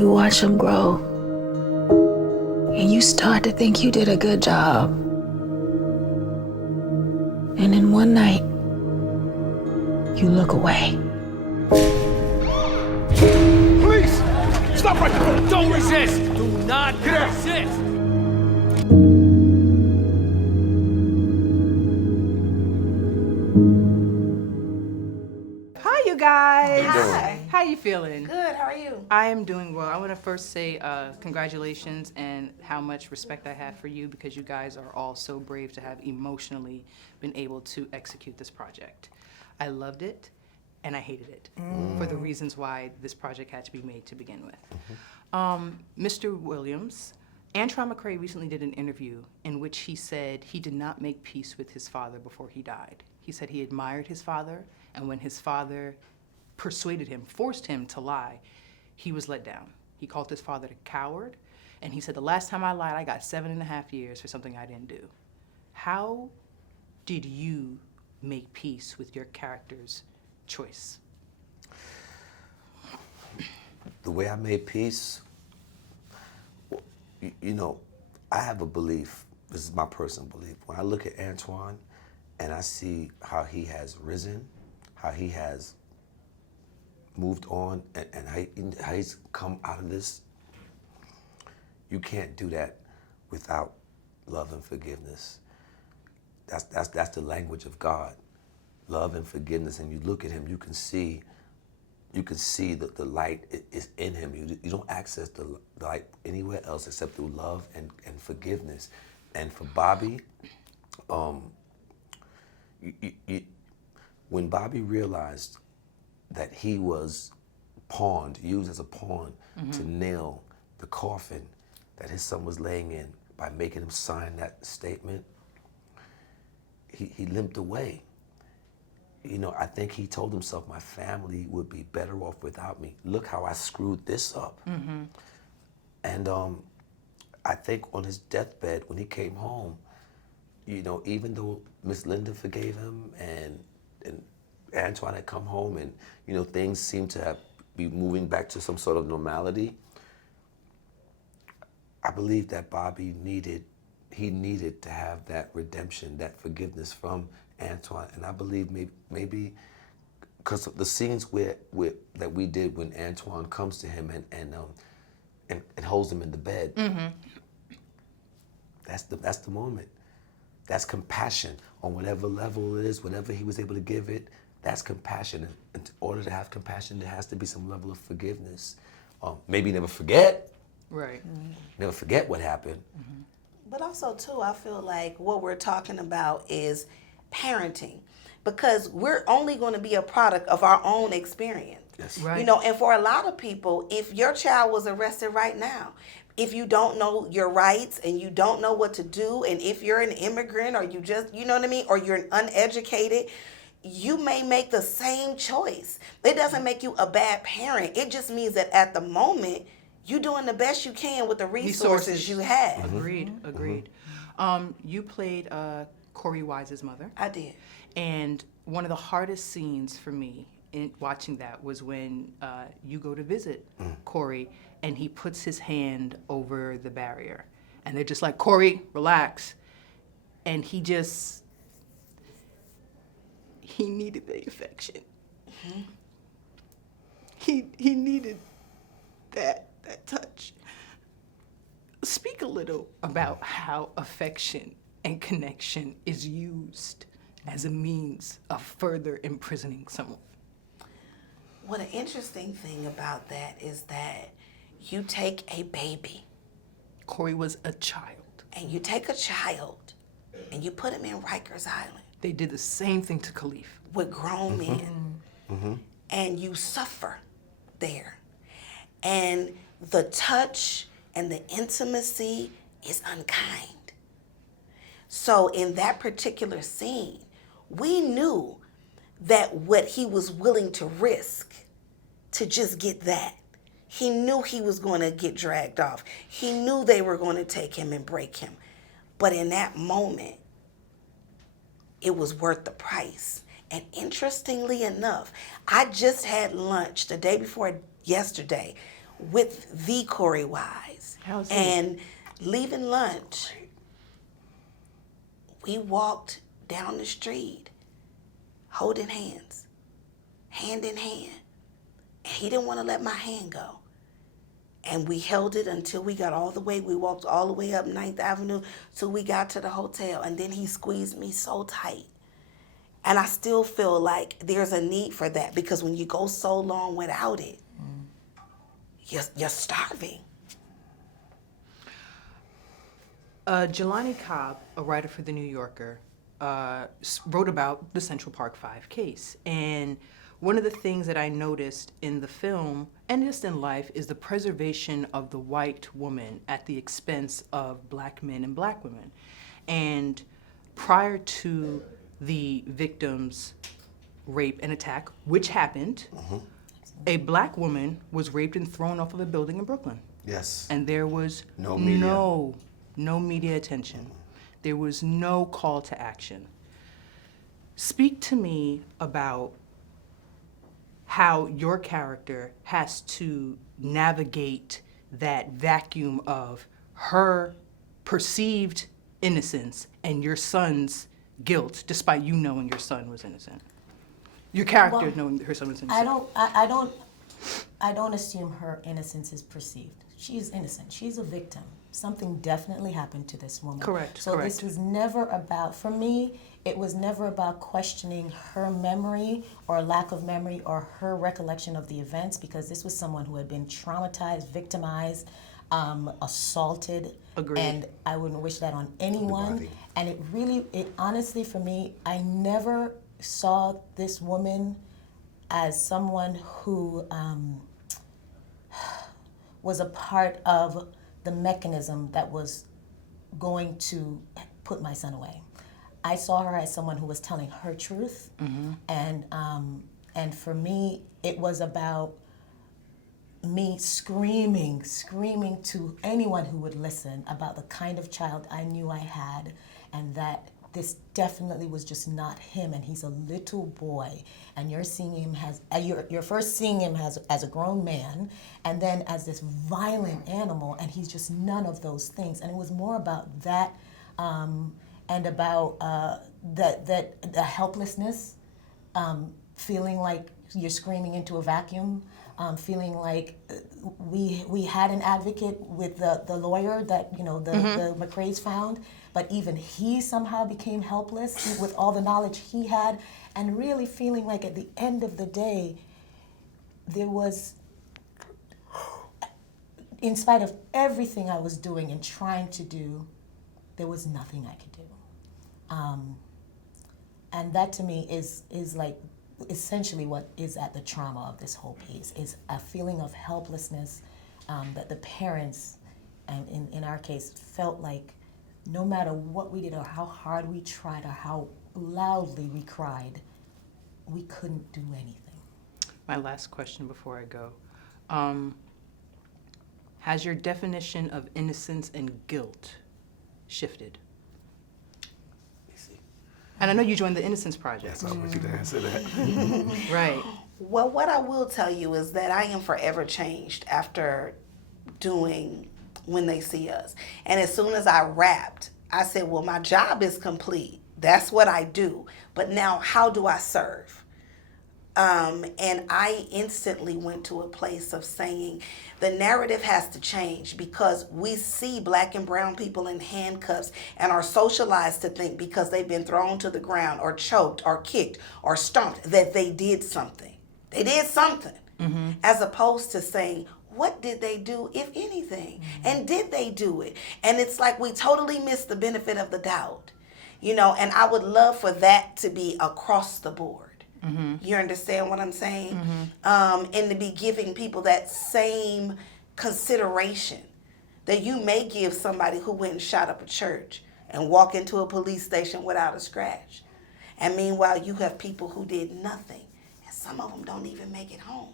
You watch them grow, and you start to think you did a good job. And then one night, you look away. Police! Stop right there! Don't resist! Do not resist! Hi, you guys. Hi. How you feeling? Good, how are you? I am doing well. I want to first say congratulations and how much respect I have for you because you guys are all so brave to have emotionally been able to execute this project. I loved it and I hated it for the reasons why this project had to be made to begin with. Mr. Williams, Antron McCray recently did an interview in which he said he did not make peace with his father before he died. He said he admired his father, and when his father persuaded him, forced him to lie, he was let down. He called his father a coward, and he said, the last time I lied, I got 7.5 years for something I didn't do. How did you make peace with your character's choice? The way I made peace, you know, I have a belief, this is my personal belief. When I look at Antron and I see how he has risen, how he has moved on, and how he's come out of this, you can't do that without love and forgiveness. That's the language of God, love and forgiveness. And you look at him, you can see that the light is in him. You don't access the light anywhere else except through love and forgiveness. And for Bobby, when Bobby realized that he was used as a pawn to nail the coffin that his son was laying in by making him sign that statement, he limped away. You know, I think he told himself my family would be better off without me. Look how I screwed this up. And I think on his deathbed, when he came home, you know, even though Miss Linda forgave him and Antron had come home and, you know, things seemed to be moving back to some sort of normality, I believe that Bobby needed to have that redemption, that forgiveness from Antron. And I believe maybe because of the scenes that we did when Antron comes to him and holds him in the bed, that's the moment. That's compassion on whatever level it is, whatever he was able to give it, that's compassion. And in order to have compassion, there has to be some level of forgiveness. Maybe never forget. Right. Never forget what happened. But also, too, I feel like what we're talking about is parenting, because we're only going to be a product of our own experience. Yes. Right. You know, and for a lot of people, if your child was arrested right now, if you don't know your rights and you don't know what to do, and if you're an immigrant or you just, you know what I mean, or you're uneducated, you may make the same choice. It doesn't make you a bad parent. It just means that at the moment, you're doing the best you can with the resources you have. Agreed. You played Korey Wise's mother. I did. And one of the hardest scenes for me in watching that was when you go to visit Korey and he puts his hand over the barrier. And they're just like, Korey, relax. And he needed the affection. He needed that touch. Speak a little about how affection and connection is used as a means of further imprisoning someone. What an interesting thing about that is that you take a baby. Korey was a child. And you take a child and you put him in Rikers Island. They did the same thing to Khalif. With grown men. And you suffer there. And the touch and the intimacy is unkind. So in that particular scene, we knew that what he was willing to risk to just get that, he knew he was going to get dragged off. He knew they were going to take him and break him. But in that moment, it was worth the price. And interestingly enough, I just had lunch the day before yesterday with the Korey Wise. How's he? And leaving lunch, we walked down the street holding hands, hand in hand. And he didn't want to let my hand go. And we held it until we got all the way. We walked all the way up 9th Avenue till we got to the hotel. And then he squeezed me so tight. And I still feel like there's a need for that, because when you go so long without it, you're starving. Jelani Cobb, a writer for The New Yorker, wrote about the Central Park 5 case. And one of the things that I noticed in the film, and just in life, is the preservation of the white woman at the expense of black men and black women. And prior to the victim's rape and attack, which happened, a black woman was raped and thrown off of a building in Brooklyn. Yes. And there was No media. no media attention. There was no call to action. Speak to me about how your character has to navigate that vacuum of her perceived innocence and your son's guilt, despite you knowing your son was innocent. Your character Well, knowing that her son was innocent. I don't assume her innocence is perceived. She's innocent. She's a victim. Something definitely happened to this woman. Correct, So correct. this was never about, for me, it was never about questioning her memory or lack of memory or her recollection of the events, because this was someone who had been traumatized, victimized, assaulted. Agreed. And I wouldn't wish that on anyone. body. And it honestly, for me, I never saw this woman as someone who was a part of the mechanism that was going to put my son away. I saw her as someone who was telling her truth, and for me, it was about me screaming to anyone who would listen about the kind of child I knew I had, and that this definitely was just not him, and he's a little boy, and you're seeing him you're first seeing him as a grown man, and then as this violent animal, and he's just none of those things. And it was more about that, and about the helplessness, feeling like you're screaming into a vacuum, feeling like we had an advocate with the lawyer that the McCrays found, but even he somehow became helpless with all the knowledge he had, and really feeling like at the end of the day, there was, in spite of everything I was doing and trying to do, there was nothing I could do. And that to me is like essentially what is at the trauma of this whole piece, is a feeling of helplessness, that the parents, and in our case, felt like no matter what we did or how hard we tried or how loudly we cried, we couldn't do anything. My last question before I go. Has your definition of innocence and guilt shifted? Niecy. And I know you joined the Innocence Project. Yes, I want you to answer that. Right. Well, what I will tell you is that I am forever changed after doing When They See Us. And as soon as I wrapped, I said, well, my job is complete. That's what I do. But now how do I serve? And I instantly went to a place of saying the narrative has to change, because we see black and brown people in handcuffs and are socialized to think because they've been thrown to the ground or choked or kicked or stomped that they did something. They did something, as opposed to saying, what did they do, if anything? And did they do it? And it's like we totally miss the benefit of the doubt, and I would love for that to be across the board. You understand what I'm saying? And to be giving people that same consideration that you may give somebody who went and shot up a church and walk into a police station without a scratch. And meanwhile, you have people who did nothing. And some of them don't even make it home.